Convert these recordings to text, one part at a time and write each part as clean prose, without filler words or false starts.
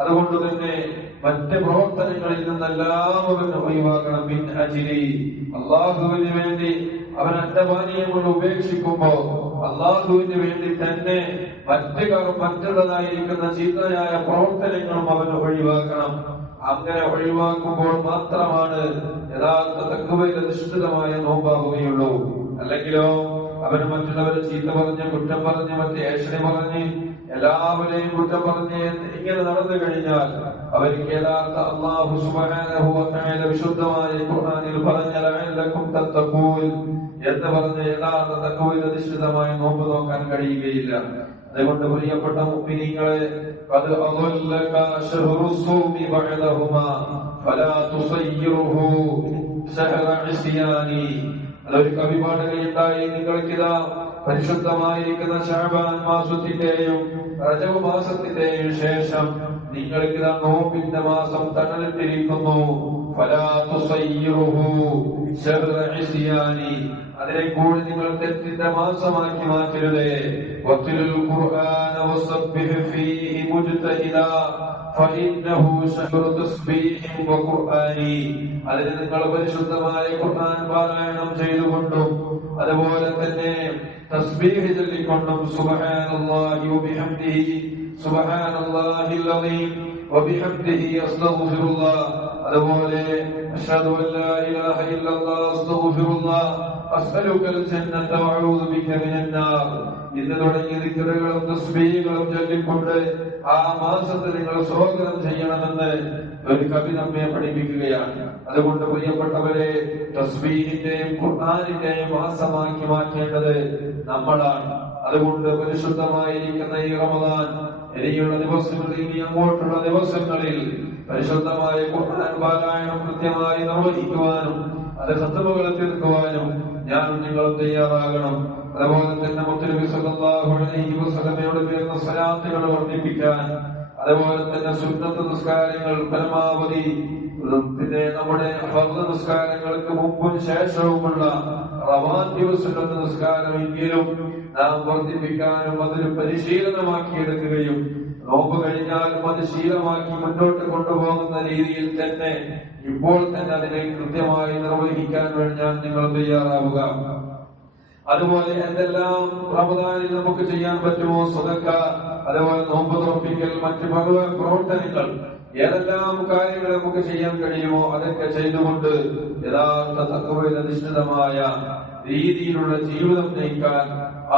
അതുകൊണ്ട് തന്നെ മറ്റ് പ്രവർത്തനങ്ങളിൽ നിന്നെല്ലാം അവൻ ഒഴിവാക്കണം. മിൻ അജ്ലി, അള്ളാഹുവിന് വേണ്ടി അവൻ അന്നപാനീയങ്ങൾ ഉപേക്ഷിക്കുമ്പോ അള്ളാഹുവിന് വേണ്ടി തന്നെ മറ്റുള്ളതായിരിക്കുന്ന ചീത്തയായ പ്രവർത്തനങ്ങളും അവൻ ഒഴിവാക്കണം. അങ്ങനെ ഒഴിവാക്കുമ്പോൾ മാത്രമാണ് യഥാർത്ഥ തഖ്വയിൽ അധിഷ്ഠിതമായ നോമ്പാവുകയുള്ളൂ. അല്ലെങ്കിലോ അവന് മറ്റുള്ളവരെ ചീത്ത പറഞ്ഞ്, കുറ്റം പറഞ്ഞ്, മറ്റേ ഏഷണി പറഞ്ഞ്, എല്ലാവരെയും കുറ്റം പറഞ്ഞ് ഇങ്ങനെ നടന്നു കഴിഞ്ഞാൽ അവർക്ക് യഥാർത്ഥ അല്ലാഹു സുബ്ഹാനഹു വ തആല വിശുദ്ധമായ ഖുർആനിൽ പറഞ്ഞ ലഅല്ലക്കും തത്തഖൂൻ എന്ന് പറഞ്ഞ യഥാർത്ഥ തഖ്വയിൽ അധിഷ്ഠിതമായ നോമ്പ് നോക്കാൻ കഴിയുകയില്ല. അതുകൊണ്ട് പ്രിയപ്പെട്ട മുഅ്മിനീങ്ങളെ, ഖദ് അദല്ലക ശഹ്റുസ്സൂമി ബഅദഹുമാ ഫലാ തുസയ്യിറുഹു ശഹ്റ ഇസ്യാനി. അതൊരു കവി പാടുകയുണ്ടായി, നിങ്ങൾക്കിതാ പരിശുദ്ധമായിരിക്കുന്ന ശഅബാൻ മാസത്തിന്റെയും റജബ് മാസത്തിന്റെയും ശേഷം നിങ്ങൾക്കിതാ നോമ്പിന്റെ മാസം തണലിട്ടിരിക്കുന്നു. ഫലാ തുസയ്യിറുഹു ശഹ്റ ഇസ്യാനി, അതിനെ കൂടി നിങ്ങൾ തെറ്റിന്റെ മാസമാക്കി മാറ്റരുതേ. വഖിലുൽ ഖുർആന വസബ്ബിഹ് ഫീഹി മുജ്തഹിദാ ഫഇന്നഹു ശഹ്റു തസ്ബീഹിൻ വഖുർആനി. അതിനെ നിങ്ങൾ പരിശുദ്ധമായ ഖുർആൻ പാരായണം ചെയ്തുകൊണ്ടും അതുപോലെ തന്നെ തസ്ബീഹ് ചൊല്ലിക്കൊണ്ടും സുബ്ഹാനല്ലാഹി വബിഹംദിഹി സുബ്ഹാനല്ലാഹിൽ അളീം വബിഹംദിഹി അസ്തഗ്ഫിറുല്ലാഹ്, അതുപോലെ അശ്ഹദു അൻ ലാ ഇലാഹ ഇല്ലല്ലാഹ് അസ്തഗ്ഫിറുല്ലാഹ് അസ്അലുകൽ ജന്നത വഅഊദു ബിക മിനൻ നാർ എന്ന് തുടങ്ങിയ ദിക്റുകളും തസ്ബീഹുകളും ചൊല്ലിക്കൊണ്ട് ആ മാസത്തെ നിങ്ങൾ സ്വാഗതം ചെയ്യണമെന്ന് ഒരു കവി നമ്മെ പഠിപ്പിക്കുകയാണ്. അതുകൊണ്ട് പ്രിയപ്പെട്ടവരെ, തസ്ബീഹിന്റെയും ഖുർആനിന്റെയും മാസമാക്കി മാറ്റേണ്ടത് നമ്മളാണ്. അതുകൊണ്ട് പരിശുദ്ധമായിരിക്കുന്ന ഈ റമദാൻ ഇനിയുള്ള ദിവസങ്ങളിൽ, ഇനി അങ്ങോട്ടുള്ള ദിവസങ്ങളിൽ പരിശുദ്ധമായ ഖുർആൻ പാരായണം കൃത്യമായി നിർവഹിക്കുവാനും അത് ഖത്മുകളെ തീർക്കുവാനും ഞാനും നിങ്ങളും തയ്യാറാകണം. അതുപോലെ തന്നെ മുത്തനബി സല്ലല്ലാഹു അലൈഹി വസല്ലമയുടെ പേരുന്ന സ്വലാത്തുകൾ വർദ്ധിപ്പിക്കാൻ, അതുപോലെ തന്നെ സുന്നത്ത് നിസ്കാരങ്ങൾ പരമാവധി, പിന്നെ നമ്മുടെ ഫർദ് നിസ്കാരങ്ങൾക്ക് മുമ്പും ശേഷവുമുള്ള റവാത്തിബ് സുന്നത്ത് നിസ്കാരമെങ്കിലും നാം വർദ്ധിപ്പിക്കാനും അതൊരു പരിശീലനമാക്കിയെടുക്കുകയും നോമ്പ് കഴിഞ്ഞാലും അത് ശീലമാക്കി മുന്നോട്ട് കൊണ്ടുപോകുന്ന രീതിയിൽ തന്നെ ഇപ്പോൾ തന്നെ അതിനെ കൃത്യമായി നിർവഹിക്കാൻ വേണ്ടി ഞാൻ നിങ്ങൾ തയ്യാറാവുക. അതുപോലെ എന്തെല്ലാം റമദാനിൽ നമുക്ക് ചെയ്യാൻ പറ്റുമോ, സദഖ, അതുപോലെ നോമ്പ് തുറപ്പിക്കൽ, മറ്റ് പ്രവർത്തനങ്ങൾ, ഏതെല്ലാം കാര്യങ്ങൾ നമുക്ക് ചെയ്യാൻ കഴിയുമോ അതൊക്കെ ചെയ്തുകൊണ്ട് യഥാർത്ഥ തഖ്വയിൽ അധിഷ്ഠിതമായ രീതിയിലുള്ള ജീവിതം നയിക്കാൻ,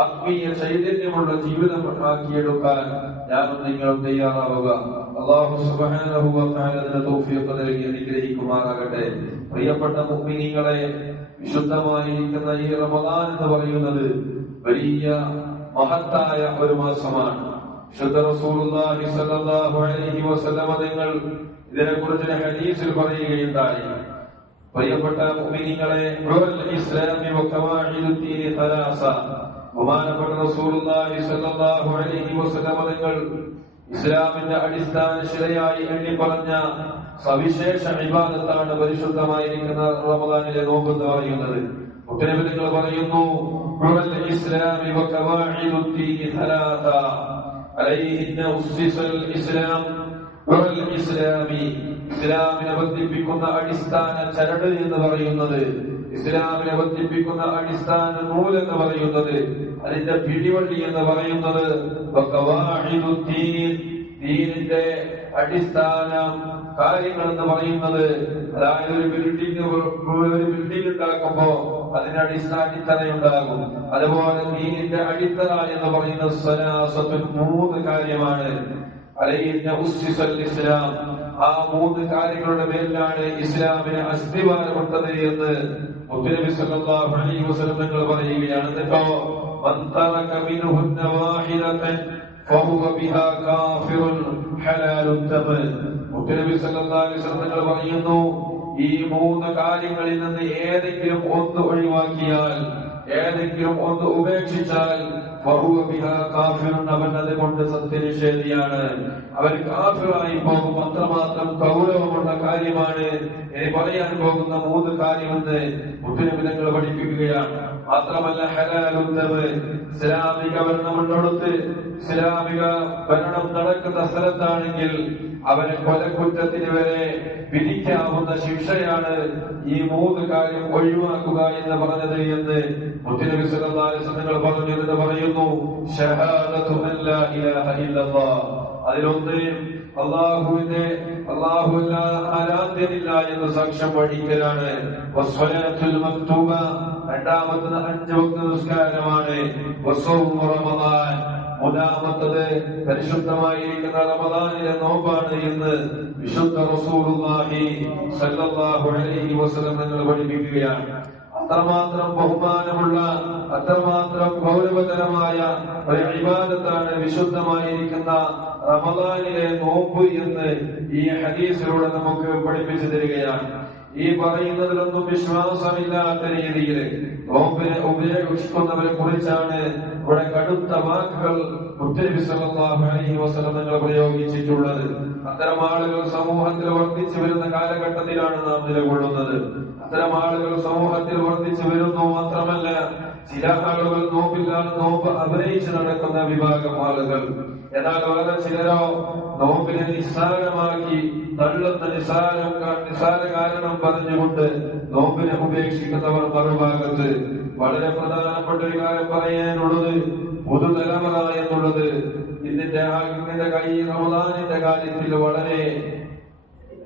ആത്മീയ ചൈതന്യമുള്ള ജീവിതം ആക്കിയെടുക്കാൻ ഞാനും നിങ്ങളും തയ്യാറാവുക. അല്ലാഹു സുബ്ഹാനഹു വ തആല അതിന് തൗഫീഖ് നൽകി അനുഗ്രഹിക്കുമാറാകട്ടെ. പ്രിയപ്പെട്ട മുഅ്മിനീങ്ങളെ, വിശുദ്ധമായിരിക്കുന്ന ഈ റമദാൻ എന്ന് പറയുന്നത് വലിയ മഹത്തായ ഒരു മാസമാണ്. വിശുദ്ധ റസൂലുള്ളാഹി സ്വല്ലല്ലാഹു അലൈഹി വസല്ലം തങ്ങൾ ഇതിനെക്കുറിച്ച് ഹദീസിൽ പറയുകയുണ്ടായി. പ്രിയപ്പെട്ട മുഅ്മിനീങ്ങളെ, ഇസ്ലാമി വഖവാഇദുദ്ദീനി തലാസ, ബഹുമാനപ്പെട്ട റസൂലുള്ളാഹി സ്വല്ലല്ലാഹു അലൈഹി വസല്ലം തങ്ങൾ ഇസ്ലാമിന്റെ അടിസ്ഥാന ശിലയായി എണ്ണി പറഞ്ഞ സവിശേഷ ഇബാദത്താണ് പരിശുദ്ധമായിരിക്കുന്ന റമദാനിലെ നോമ്പ് എന്ന് പറയുന്നത്. മുത്തനബി തങ്ങൾ പറയുന്നു, ഇസ്ലാമി വഖവാഇദുദ്ദീനി തലാസ അലൈഹിന്ന ഉസ്സിസൽ ഇസ്ലാം. ഇസ്ലാമിനെ ബന്ധിപ്പിക്കുന്ന അടിസ്ഥാന ചരട് എന്ന് പറയുന്നത്, ഇസ്ലാമിനെ ബന്ധിപ്പിക്കുന്ന അടിസ്ഥാന നൂൽ എന്ന് പറയുന്നത്, അതിന്റെ പിടിവള്ളി എന്ന് പറയുന്നത് ദീനിന്റെ അടിസ്ഥാന കാര്യങ്ങൾ എന്ന് പറയുന്നത്, അതായത് ഒരു ബിൽഡിംഗ് ഉണ്ടാക്കുമ്പോ അതിന്റെ അടിത്തറയുണ്ടാകും. അതുപോലെ ദീനിന്റെ അടിത്തറ എന്ന് പറയുന്നത് സലാസത്തുൻ, 3 കാര്യമാണ്. അലൈഹിന്ന ഉസ്സിസൽ ഇസ്ലാം, ആ 3 കാര്യങ്ങളുടെ മേലാണ് ഇസ്ലാമിന് അസ്തിവാരപ്പെട്ടത് എന്ന് മുത്തനബി സല്ലല്ലാഹു അലൈഹി വസല്ലം തങ്ങൾ പറയുകയാണ്. എന്നിട്ടോ മൻ തറക മിൻഹുന്ന വാഹിദതൻ ഫഹുവ ബിഹാ കാഫിറുൻ ഹലാലുൻ ദം. മുത്തനബി സല്ലല്ലാഹു അലൈഹി വസല്ലം തങ്ങൾ പറയുന്നു, ഈ 3 കാര്യങ്ങളിൽ നിന്ന് ഏതെങ്കിലും ഒന്ന് ഒഴിവാക്കിയാൽ, ഏതെങ്കിലും ഒന്ന് ഉപേക്ഷിച്ചാൽ ഫഹുവ ബിഹാ കാഫിറുൻ, അവൻ അതുകൊണ്ട് സത്യനിഷേധിയാണ്, അവൻ കാഫിറായി പോകും. അത്രമാത്രം ഗൗരവമുള്ള കാര്യമാണ് ഇനി പറയാൻ പോകുന്ന 3 കാര്യമെന്ന് മുത്തനബി തങ്ങൾ പഠിപ്പിക്കുകയാണ്. മാത്രമല്ല ഹലാലുത്തവ് ഇസ്ലാമിക ഭരണമുള്ളടത്ത് ഇസ്ലാമിക ഭരണം നടക്കുന്ന സ്ഥലത്താണെങ്കിൽ അവരെ കൊലക്കുറ്റത്തിന് വരെ വിധിക്കാവുന്ന ശിക്ഷയാണ് ഈ 3 കാര്യം ഒഴിവാക്കുക എന്ന് പറഞ്ഞത് എന്ന് മുത്തുനബി സല്ലല്ലാഹു അലൈഹി വസല്ലം പറഞ്ഞു എന്ന് പറയുന്നു. ഷഹാദതു അല്ലാ ഇലാഹ ഇല്ലല്ലാഹ്, അതിലൊന്ന് അല്ലാഹുവിന്റെ ആരാധ്യനില്ല എന്ന് സാക്ഷ്യം വഹിക്കലാണ്. വസ്സലാത്തുൽ മക്തൂബ, രണ്ടാമത്തത് 5 വക്ത നിസ്കാരമാണ്. വസൗമു റമദാൻ, മൂന്നാമത്തത് പരിശുദ്ധമായിരിക്കുന്ന റമദാനിലെ നോമ്പാണ് എന്ന് വിശുദ്ധ റസൂലുള്ളാഹി സ്വല്ലല്ലാഹു അലൈഹി വസല്ലം തങ്ങൾ പഠിപ്പിക്കുകയാണ്. അത്രമാത്രം ബഹുമാനമുള്ള, അത്രമാത്രം ഗൗരവതരമായ ഒരു ഇബാദത്താണ് വിശുദ്ധമായിരിക്കുന്ന റമദാനിലെ നോമ്പ് എന്ന് ഈ ഹദീസിലൂടെ നമുക്ക് പഠിപ്പിച്ചു തരികയാണ്. ഈ പറയുന്നതിലൊന്നും വിശ്വാസമില്ലാത്ത രീതിയിൽ നോമ്പിനെ ഉപേക്ഷിക്കുന്നവരെ കുറിച്ചാണ് ഇവിടെ കടുത്ത വാക്കുകൾ മുത്തുനബി സല്ലല്ലാഹു അലൈഹി വസല്ലം തങ്ങൾ പ്രയോഗിച്ചിട്ടുള്ളത്. അത്തരം ആളുകൾ സമൂഹത്തിൽ വർദ്ധിച്ചു വരുന്ന കാലഘട്ടത്തിലാണ് നാം നിലകൊള്ളുന്നത്. അത്തരം ആളുകൾ സമൂഹത്തിൽ വർദ്ധിച്ചു വരുന്നു. മാത്രമല്ല, ചില ആളുകൾ നോമ്പ് അഭിനയിച്ച് നടക്കുന്ന വിഭാഗം ആളുകൾ. എന്നാൽ വളരെ ചിലരോ നോമ്പിനെ നിസ്സാരമാക്കി തള്ളുന്ന നിസ്സാര കാരണം പറഞ്ഞുകൊണ്ട് നോമ്പിനെ ഉപേക്ഷിക്കുന്നവർ മറുഭാഗത്ത്. വളരെ പ്രധാനപ്പെട്ട ഒരു കാര്യം പറയാനുള്ളത്, പുതുതലമുറ എന്നുള്ളത് ഇതിന്റെ കൈ റമദാനിന്റെ കാര്യത്തിൽ വളരെ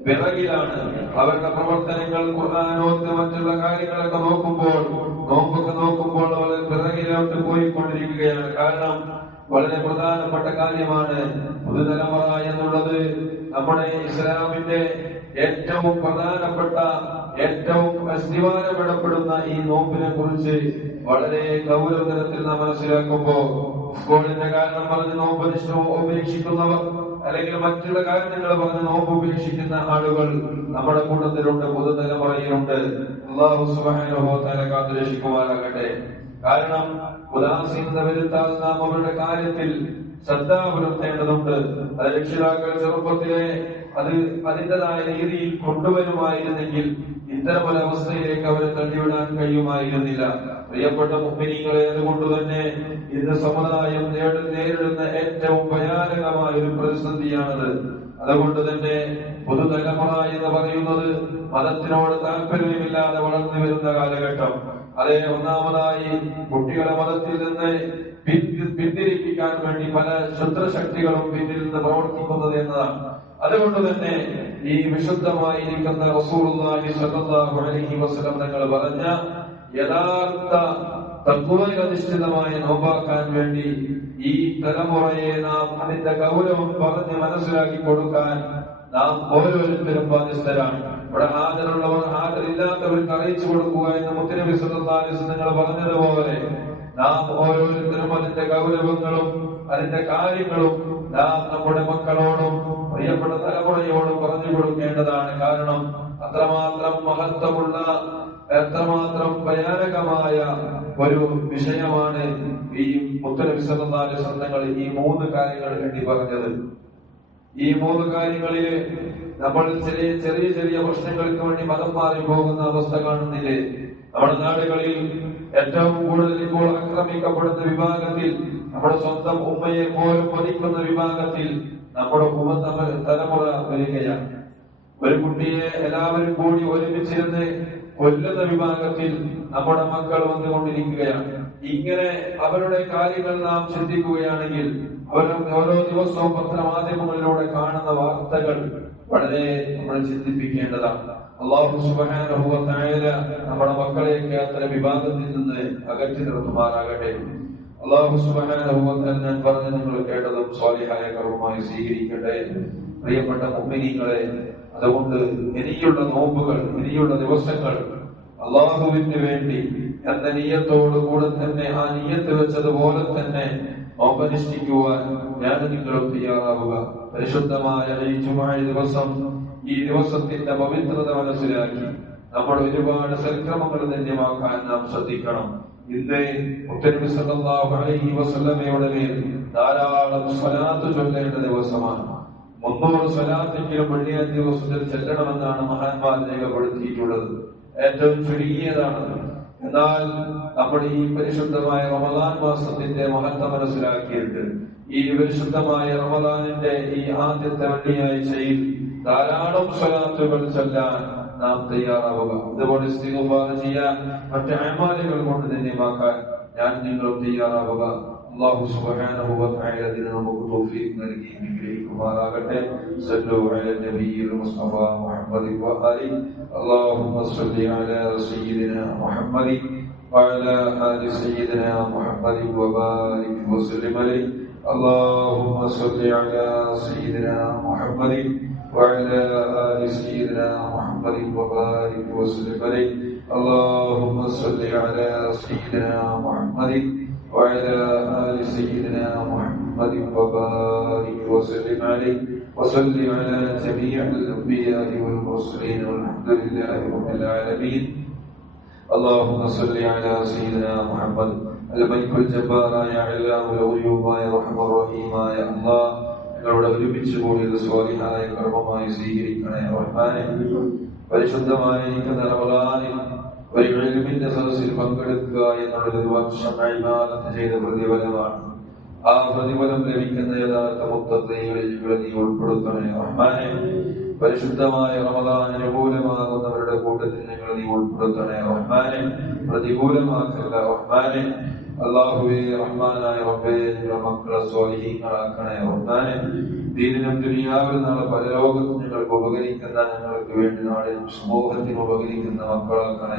പിറകിലാണ്. അവരുടെ പ്രവർത്തനങ്ങൾ ഖുർആനോത്ത് മറ്റുള്ള കാര്യങ്ങളൊക്കെ നോമ്പൊക്കെ നോക്കുമ്പോൾ വളരെ പിറകിലോട്ട് പോയിക്കൊണ്ടിരിക്കുകയാണ്. കാരണം വളരെ പ്രധാനപ്പെട്ട കാര്യമാണ് പുതുതലമുറ എന്നുള്ളത്. നമ്മുടെ ഇസ്ലാമിന്റെ ഏറ്റവും പ്രധാനപ്പെട്ട, ഏറ്റവും അസ്ഥിവാരപ്പെടപ്പെടുന്ന ഈ നോമ്പിനെ കുറിച്ച് വളരെ ഗൗരവതരത്തിൽ നാം മനസ്സിലാക്കുമ്പോ സ്കൂളിന്റെ കാരണം പറഞ്ഞ് നോമ്പ് ഉപേക്ഷിക്കുന്നവർ, അല്ലെങ്കിൽ മറ്റുള്ള കാരണങ്ങൾ പറഞ്ഞ് നോമ്പ് ഉപേക്ഷിക്കുന്ന ആളുകൾ നമ്മുടെ കൂട്ടത്തിലുണ്ട്, പുതുതലമുറയിലുണ്ട്. അല്ലാഹു സുബ്ഹാനഹു വ തആല കാത്തുരക്ഷിക്കുമാറാകട്ടെ. കാരണം ഉദാസീനത വരുത്താൻ നാം അവരുടെ കാര്യത്തിൽ ശ്രദ്ധ പുലർത്തേണ്ടതുണ്ട്. അത് രക്ഷിതാക്കൾ ചെറുപ്പത്തിലെ അതിൻ്റെതായ രീതിയിൽ കൊണ്ടുവരുമായിരുന്നെങ്കിൽ ഇത്തരമൊരവസ്ഥയിലേക്ക് അവരെ തള്ളിവിടാൻ കഴിയുമായിരുന്നില്ല. പ്രിയപ്പെട്ട മുഅ്മിനീങ്ങളെ, അതുകൊണ്ട് തന്നെ ഇന്ന് സമുദായം നേരിടുന്ന ഏറ്റവും ഭയാനകമായ ഒരു പ്രതിസന്ധിയാണത്. അതുകൊണ്ട് തന്നെ പുതുതലമുറ എന്ന് പറയുന്നത് മതത്തിനോട് താല്പര്യമില്ലാതെ വളർന്നു വരുന്ന കാലഘട്ടം. അതേ, ഒന്നാമതായി കുട്ടികളെ മതത്തിൽ നിന്ന് പിന്തിരിപ്പിക്കാൻ വേണ്ടി പല ശത്രുശക്തികളും പിന്നിൽ നിന്ന് പ്രവർത്തിക്കുന്നത് എന്നതാണ്. അതുകൊണ്ട് തന്നെ ഈ വിശുദ്ധമായിരിക്കുന്ന റസൂലുള്ളാഹി സ്വല്ലല്ലാഹു അലൈഹി വസല്ലം തങ്ങൾ പറഞ്ഞ യഥാർത്ഥ തഖ്വയധിഷ്ഠിതമായ നോമ്പാക്കാൻ വേണ്ടി ഈ തലമുറയെ നാം അതിന്റെ ഗൗരവം പറഞ്ഞ് മനസ്സിലാക്കി കൊടുക്കാൻ നാം ഓരോരുത്തരും ബാധ്യസ്ഥരാണ്. ഇവിടെ ഹാജരുള്ളവർ ഹാജരില്ലാത്തവർക്ക് അറിയിച്ചു കൊടുക്കുക എന്ന് മുത്തുനബി സല്ലല്ലാഹു അലൈഹി വസല്ലം തങ്ങൾ പറഞ്ഞതുപോലെ നാം ഓരോരുത്തരും അതിന്റെ ഗൗരവങ്ങളും അതിന്റെ കാര്യങ്ങളും നാം നമ്മുടെ മക്കളോടും പ്രിയപ്പെട്ട തലമുറയോടും പറഞ്ഞു കൊടുക്കേണ്ടതാണ്. കാരണം അത്രമാത്രം മഹത്വമുള്ള, എത്രമാത്രം ഭയാനകമായ ഒരു വിഷയമാണ് ഈ മുത്തുനബി സല്ലല്ലാഹു അലൈഹി വസല്ലം തങ്ങൾ ഈ 3 കാര്യങ്ങൾ എണ്ണി പറഞ്ഞത്. ഈ 3 കാര്യങ്ങളിൽ നമ്മൾ ചെറിയ ചെറിയ പ്രശ്നങ്ങൾക്ക് വേണ്ടി മതം മാറി പോകുന്ന അവസ്ഥ കാണുന്നില്ലേ? നമ്മുടെ നാടുകളിൽ ഏറ്റവും കൂടുതൽ ഇപ്പോൾ ആക്രമിക്കപ്പെടുന്ന വിഭാഗത്തിൽ, നമ്മുടെ സ്വന്തം ഉമ്മയെ പോലും വധിക്കുന്ന വിഭാഗത്തിൽ നമ്മുടെ തലമുറ വരികയാണ്. ഒരു കുട്ടിയെ എല്ലാവരും കൂടി ഒരുമിച്ചിരുന്ന് കൊല്ലുന്ന വിഭാഗത്തിൽ നമ്മുടെ മക്കൾ വന്നുകൊണ്ടിരിക്കുകയാണ്. ഇങ്ങനെ അവരുടെ കാര്യങ്ങൾ നാം ചിന്തിക്കുകയാണെങ്കിൽ, ഓരോ ദിവസവും പത്രമാധ്യമങ്ങളിലൂടെ കാണുന്ന വാർത്തകൾ വളരെ നമ്മൾ ചിന്തിപ്പിക്കേണ്ടതാണ്. അല്ലാഹു സുബ്ഹാനഹു വ തആല നമ്മുടെ മക്കളെയൊക്കെ അത്തരം വിഭാഗത്തിൽ നിന്ന് അകറ്റി നിർത്തുമാറാകട്ടെ. അല്ലാഹു സുബ്ഹാനഹു വ തആല ഞാൻ പറഞ്ഞ നിങ്ങൾ കേട്ടതും സ്വാലിഹായ കർമ്മമായി സ്വീകരിക്കട്ടെ. പ്രിയപ്പെട്ട മുഅ്മിനീങ്ങളെ, അതുകൊണ്ട് ഇനിയുള്ള നോമ്പുകൾ, ഇനിയുള്ള ദിവസങ്ങൾ അല്ലാഹുവിന് വേണ്ടി എന്ന നിയ്യത്തോടുകൂടെ തന്നെ, ആ നിയ്യത്ത് വെച്ചതുപോലെ തന്നെ നോമ്പനുഷ്ഠിക്കുവാൻ ഞാൻ നിങ്ങളും തയ്യാറാവുക. പരിശുദ്ധമായ ഈ ജുമുഅ ദിവസം, ഈ ദിവസത്തിന്റെ പവിത്രത മനസ്സിലാക്കി നമ്മൾ ഒരുപാട് സൽക്രമങ്ങൾ ധന്യമാക്കാൻ നാം ശ്രദ്ധിക്കണം. ഇന്ന് മുത്തുനബി സല്ലല്ലാഹു അലൈഹി വസല്ലമയുടെ മേൽ ധാരാളം സ്വലാത്ത് ചൊല്ലേണ്ട ദിവസമാണ്. 300 സ്വലാത്തെങ്കിലും വെള്ളിയാഴ്ച ദിവസത്തിൽ ചെല്ലണമെന്നാണ് മഹാന്മാർ രേഖപ്പെടുത്തിയിട്ടുള്ളത്. ഏറ്റവും ചുരുങ്ങിയതാണ്. എന്നാൽ നമ്മുടെ ഈ പരിശുദ്ധമായ റമദാൻ മാസത്തിന്റെ മഹത്വം മനസ്സിലാക്കിയിട്ട് ഈ പരിശുദ്ധമായ റമദാനിന്റെ ഈ ആദ്യത്തെ വെള്ളിയാഴ്ചയിൽ ധാരാളം സ്വലാത്തുകൾ ചൊല്ലാൻ നാം തയ്യാറാവുക. അതുപോലെ ഇസ്തിഗ്ഫാർ ചെയ്യാൻ, മറ്റ് അമാലുകൾ കൊണ്ട് ധന്യമാക്കാൻ ഞാൻ നിങ്ങളും തയ്യാറാവുക. അല്ലാഹു സുബ്ഹാനഹു വ തആല അതിന് നമുക്ക് തൗഫീഖ് നൽകി അനുഗ്രഹിക്കുമാറാകട്ടെ. സല്ലു അലാ നബിയിൽ മുസ്തഫ മുഹമ്മദ് വ ആലി. അല്ലാഹുമ്മ സ്വല്ലി അലാ സയ്യിദിനാ മുഹമ്മദ് വഅലാ ആലി സയ്യിദിനാ മുഹമ്മദ് വബാരിക് വസല്ലിം അലൈഹി. اللهم صل على سيدنا محمد وعلى آل سيدنا محمد وبارك وسلم عليه. اللهم صل على سيدنا محمد وعلى آل سيدنا محمد وبارك وسلم عليه وصل على جميع الأنبياء والمرسلين والحمد لله رب العالمين. اللهم صل على سيدنا محمد الملك الجبار يا علام الغيوب يا رحمن الرحيم يا الله. ഞങ്ങളുടെ ഒരുമിച്ച് കൂടിയത് സ്വാലിഹായ കർമ്മമായി സ്വീകരിക്കണേ റഹ്മാനെ. പരിശുദ്ധമായിരിക്കുന്ന റമളാനിൽ ഒരു ഇൽമിന്റെ സദസ്സിൽ പങ്കെടുക്കുക എന്നുള്ളത് ഒരു വർഷം ഇബാദത്ത് ചെയ്ത പ്രതിഫലമാണ്. ആ പ്രതിഫലം ലഭിക്കുന്ന യഥാർത്ഥ മുത്തഖീകളിൽ നീ ഉൾപ്പെടുത്തണേ റഹ്മാനെ. പരിശുദ്ധമായ റമളാൻ അനുകൂലമാകുന്നവരുടെ കൂട്ടത്തിൽ ഞങ്ങൾ നീ ഉൾപ്പെടുത്തണേ റഹ്മാനെ. പ്രതികൂലമാക്കല്ല റഹ്മാനെ. അല്ലാഹുവേ റഹ്മാനായ റബ്ബേ, ഞങ്ങളുടെ മക്കളെ സ്വാലിഹീങ്ങളാക്കണേ റഹ്മാനെ. ദീനിനും ദുനിയാവിലും നാളെ പരലോകത്തും ഞങ്ങൾക്ക് ഉപകരിക്കുന്ന, ഞങ്ങൾക്ക് വേണ്ടി നാളെ സമൂഹത്തിന് ഉപകരിക്കുന്ന മക്കളാക്കണേ.